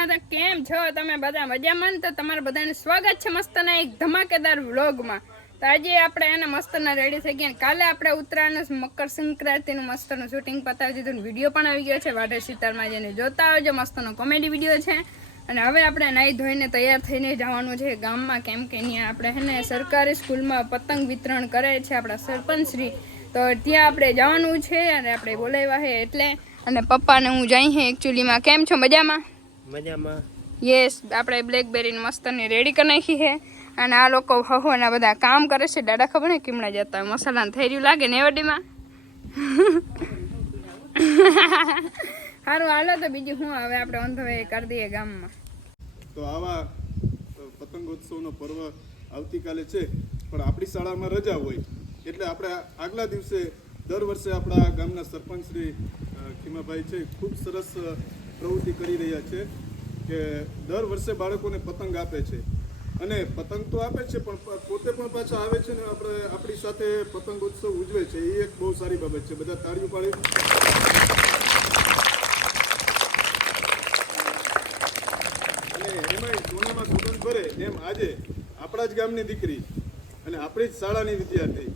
રાધે કેમ છો તમે બધા મજામાં? તો તમારું બધાને સ્વાગત છે મસ્તના એક ધમાકેદાર વ્લોગમાં। તો આજે આપણે એને મસ્તના રેડી થઈ ગયા। કાલે આપણે ઉત્તરાયણ મકર સંક્રાંતિનું મસ્તનું શૂટિંગ પતાવી દીધું, વિડીયો પણ આવી ગયો છે વાઢેર શીતળમાં, જેને જોતા આવજો, મસ્તનો કોમેડી વિડીયો છે। અને હવે આપણે નાહી ધોઈને તૈયાર થઈને જવાનું છે ગામમાં, કેમ કે અહીંયા આપણે હે ને સરકારી સ્કૂલમાં પતંગ વિતરણ કરે છે આપણા સરપંચશ્રી, તો ત્યાં આપણે જવાનું છે અને આપણે બોલાવ્યા છે એટલે। અને પપ્પાને હું જઈ હે એકચ્યુઅલીમાં। કેમ છો? મજામાં? મજામાં। યસ, આપણે બ્લેકબેરીની મસ્તની રેડી કરી નાખી છે અને આ લોકો હહોના બધા કામ કરે છે। દાદા ખબર ને કેમણા જતા મસાલાને થઈ રહ્યું લાગે ને એવડીમાં। સારું હાલો, તો બીજું હું હવે આપણે ઓન ધ વે કરી દઈએ ગામમાં। તો આવા પતંગોત્સવનો પર્વ આવતીકાલે છે, પણ આપણી શાળામાં રજા હોય એટલે આપણે આગલા દિવસે દર વર્ષે આપણા ગામના સરપંચ શ્રી ખીમાભાઈ છે ખૂબ સરસ પ્રવૃત્તિ કરી રહ્યા છે કે દર વર્ષે બાળકોને પતંગ આપે છે, અને પતંગ તો આપે છે પણ પોતે પણ પાછા આવે છે ને આપણી સાથે પતંગોત્સવ ઉજવે છે। એ એક બહુ સારી બાબત છે, બધા તાળીઓ પાડી। સોનામાં સુગંધ ભરે એમ આજે આપણા જ ગામની દીકરી અને આપણી જ શાળાની વિદ્યાર્થી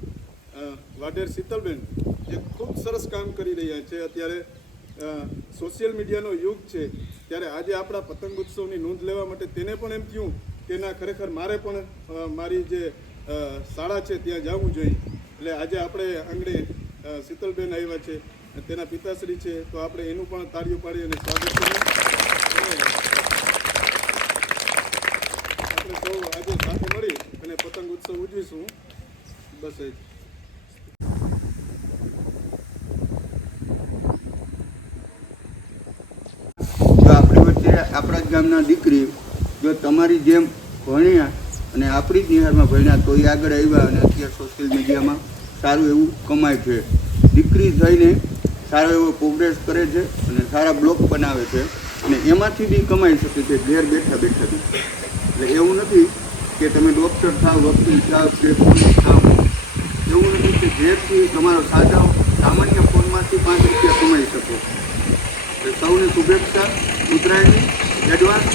વાઢેર શીતલબેન જે ખૂબ સરસ કામ કરી રહ્યા છે। અત્યારે સોશિયલ મીડિયાનો યુગ છે, ત્યારે આજે આપણા પતંગ ઉત્સવની નોંધ લેવા માટે તેને પણ એમ થયું કે ના, ખરેખર મારે પણ મારી જે શાળા છે ત્યાં જવું જોઈએ। એટલે આજે આપણે આંગણે શીતલબેન આવ્યા છે, તેના પિતાશ્રી છે, તો આપણે એનું પણ તાળીઓ પાડી અને સ્વાગત કરીએ। સૌ આજે સાથે મળી અને પતંગ ઉત્સવ ઉજવીશું, બસ એ જ। જો આપણી વચ્ચે આપણા જ ગામના દીકરી જો તમારી જેમ ભણ્યા અને આપણી જ નિહારમાં ભણ્યા તો એ આગળ આવ્યા અને અત્યારે સોશિયલ મીડિયામાં સારું એવું કમાય છે। દીકરી થઈને સારો એવો પ્રોગ્રેસ કરે છે અને સારા બ્લોગ બનાવે છે અને એમાંથી બી કમાઈ શકે છે ઘેર બેઠા બેઠા। એટલે એવું નથી કે તમે ડૉક્ટર થાવ, વકીલ થાવ કે પોલીસ થાવ, એવું નથી કે ઘેરથી તમારો સાદા સામાન્ય ફોનમાંથી 5 રૂપિયા કમાઈ શકો। એટલે સૌને શુભેચ્છા ઉત્તરાયણની એડવાન્સ।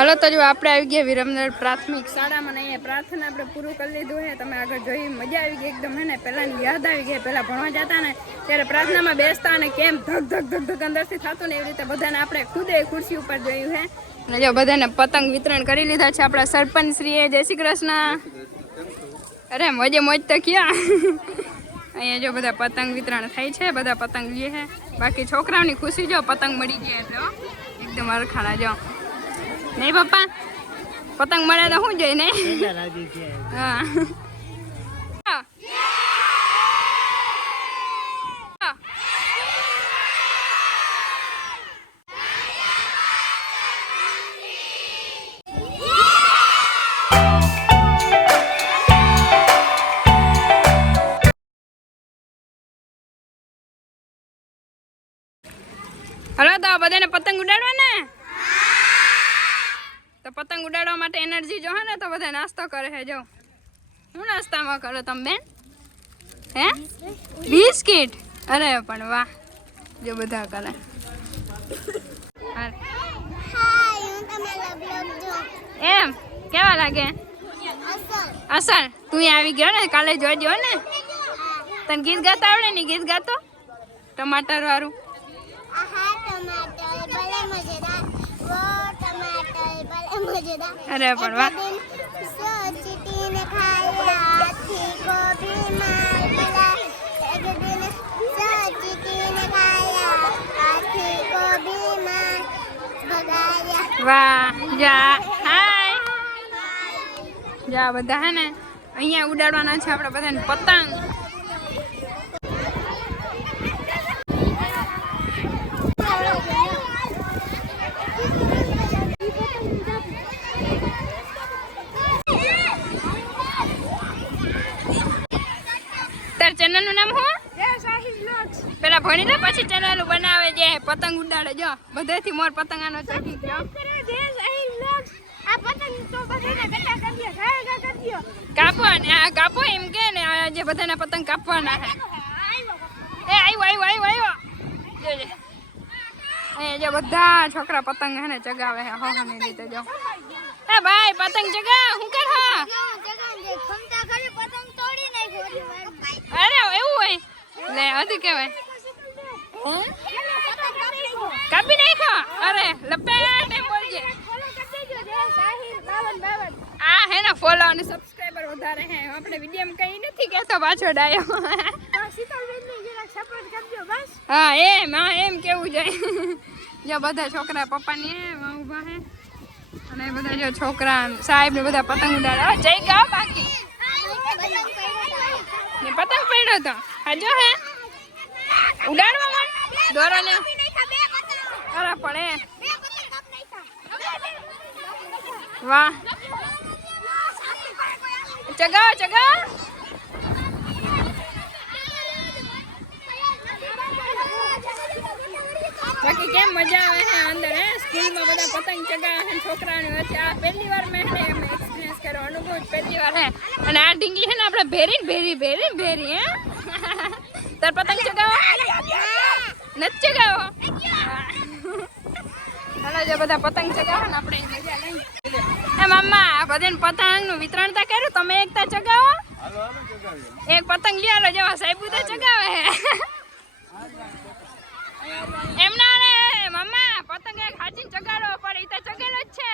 હાલો, તો જો આપણે આવી ગયા વિરમનગર પ્રાથમિક શાળામાં ને અહીંયા પ્રાર્થના આપણે પૂરું કરી લીધું છે। તમે આગળ જોઈ મજા આવી ગઈ એકદમ, હે ને પહેલાંની યાદ આવી ગઈ। પહેલાં ભણવા જતા ને ત્યારે પ્રાર્થનામાં બેસતા અને કેમ ધક ધક ધક ધક અંદરથી થતું ને, એવી રીતે બધાને આપણે ખુદે ખુરશી ઉપર જોયું છે। અને જો બધાને પતંગ વિતરણ કરી લીધા છે આપણા સરપંચશ્રીએ। જય શ્રી કૃષ્ણ। અરે મોજે મોજ તો ક્યાં। અહીંયા જો બધા પતંગ વિતરણ થાય છે, બધા પતંગ લે છે, બાકી છોકરાઓની ખુશી જો પતંગ મળી જાય એટલે એકદમ અરખાણા જો નહીં પપ્પા, પતંગ મળે તો શું જોઈ ને। હા, હલો, તો બધાને પતંગ ઉડાડવા ને, તો પતંગ ઉડાડવા માટે એનર્જી જો હે ને, તો બધા નાસ્તો કરે છે। જો શું નાસ્તામાં કરો તમે બેન? હે, બિસ્કિટ? અરે પણ વાહ, જો બધા કરે। એમ કેવા લાગે? અસર તું આવી ગયો ને, કાલે જોજો ને। તને ગીત ગાતા આવડે ને? ગીત ગાતો ટમાટર વાળું। અરે પણ વાહ, एक दिन सोचती न खाया हाथी को भी વાહ જા હાય જા બધા હે ને અહીંયા ઉડાડવાના છે આપણે બધાને પતંગ. તાર ચેનલ નું નામ શું? પેલા ભણી લે પછી ચેનલ બનાવે જે પતંગ ઉડાડે. જો બધેથી મોર પતંગ આનો ચકી ગયો. કાપો ને આ કાપો એમ કે ને આ જે બધાના પતંગ કાપવાના છે. એ આવ્યો જોજે એ જે બધા છોકરા પતંગ હે ને ચગાવે હે હા ને રીતે. જો એ ભાઈ પતંગ ચગા હું કર હા અરે એવું હોય લે હજી કેવાય કાપી નાખો. અરે લપેટ એમ બોલજે. આ હે ને ફોલો અને સબસ્ક્રાઇબર વધારે હે. આપણે વિડીયો કઈ નથી કેતો પાછો ડાયો. હા એમ કેવું જાય. જો બધા છોકરા પપ્પાની ઊભા હે અને બધા જો છોકરા સાહેબ ને બધા પતંગ ઉડાડે. જઈ ગયા બાકી ને પતંગ પડ્યો તો હા જો હે ઉડાડવા દોરા ને અરે પડે. વાહ ચગાવો બાકી કેમ મજા આવે છે અંદર હે સ્કૂલમાં બધા પતંગ ચગાવે છે છોકરાઓની વચ્ચે. આ પહેલી વાર મેં એક્સપિરિયન્સ કર્યો અનુભવ પહેલી વાર હે. અને આ ઢીંગલી છે ને આપણે ભેરી હે તાર પતંગ ચગાવો નથી ચગાવો. હાલો જો બધા પતંગ ચગાવો ને આપણે મજા લઈએ. એ મમ્મા બધાને પતંગ નું વિતરણ તા કર્યું તમે એકતા ચગાવો. એક પતંગ લ્યો જવા સાહેબ બધા ચગાવે હે. એમ ના રે મમ્મા પતંગ એક હાચીને ચગાડો પણ ઈ તો ચગેલો જ છે.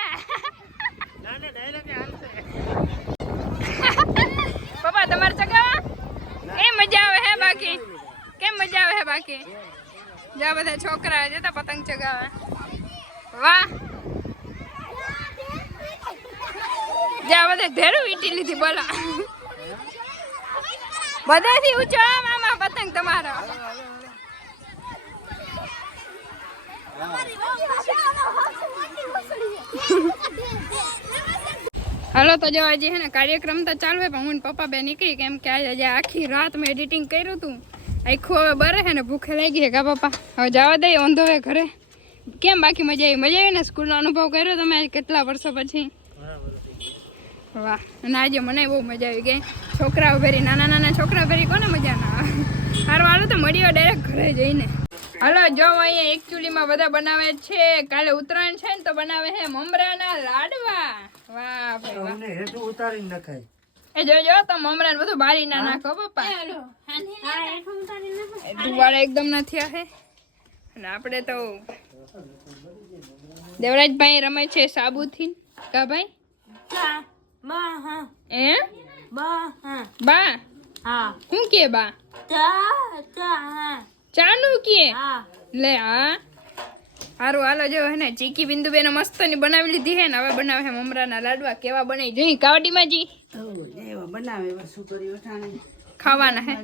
પપ્પા તમારે ચગાવા કેમ મજા આવે હે બાકી જા બધા છોકરા જતા પતંગ ચગાવે. વાહ જા બધા ધેરું વીટી લીધી બોલો. બધાથી ઊંચો મામા પતંગ તમારો. હાલો તો જો હજી હે ને કાર્યક્રમ તો ચાલુ હોય પણ હું પપ્પા બે નીકળી કેમ કે આજે આખી રાત મેં એડિટિંગ કર્યું હતું. આખું હવે બરે છે ને ભૂખે લાગી છે કા પપ્પા હવે જવા દઈએ ઓંધો હવે ઘરે. કેમ બાકી મજા આવી ને સ્કૂલનો અનુભવ કર્યો તમે કેટલા વર્ષો પછી? વાહ અને આજે મને બહુ મજા આવી ગઈ. છોકરાઓ ભેરી નાના છોકરા ભેરી કોને મજા ના આવે. સારું હાલો તો મળ્યો ડાયરેક્ટ ઘરે જઈને. હાલો જો અહીંયા એકચ્યુઅલીમાં બધા બનાવે છે કાલે ઉત્તરાયણ છે ને તો બનાવે છે મમરાના લાડવા. વાહ ભાઈ વાહ ઉતારીને નખાય. એ જોજો તો મમરાને બધું બારી ના નાખો પપ્પા. દુવાળે એકદમ નથી આવે. અને આપણે તો દેવરાજભાઈ રમે છે સાબુથી કા ભાઈ બા હું કે બા ચાનું કે લે હા હારું હાલો જો હે ને ચીકી બિંદુ બેને મસ્ત ની બનાવી લીધી હે ને હવે બનાવે હે મમરાના લાડવા. કેવા બનાવી જોઈ કાવડીમાં જી ખાવાના હે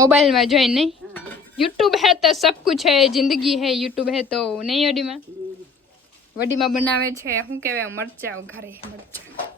મોબાઈલ માં જોઈ નહીં. यूट्यूब है तो सब कुछ है जिंदगी है यूट्यूब है तो नहीं वडीમાં બનાવે છે શું કહેવાય મરચા ઘરે મરચા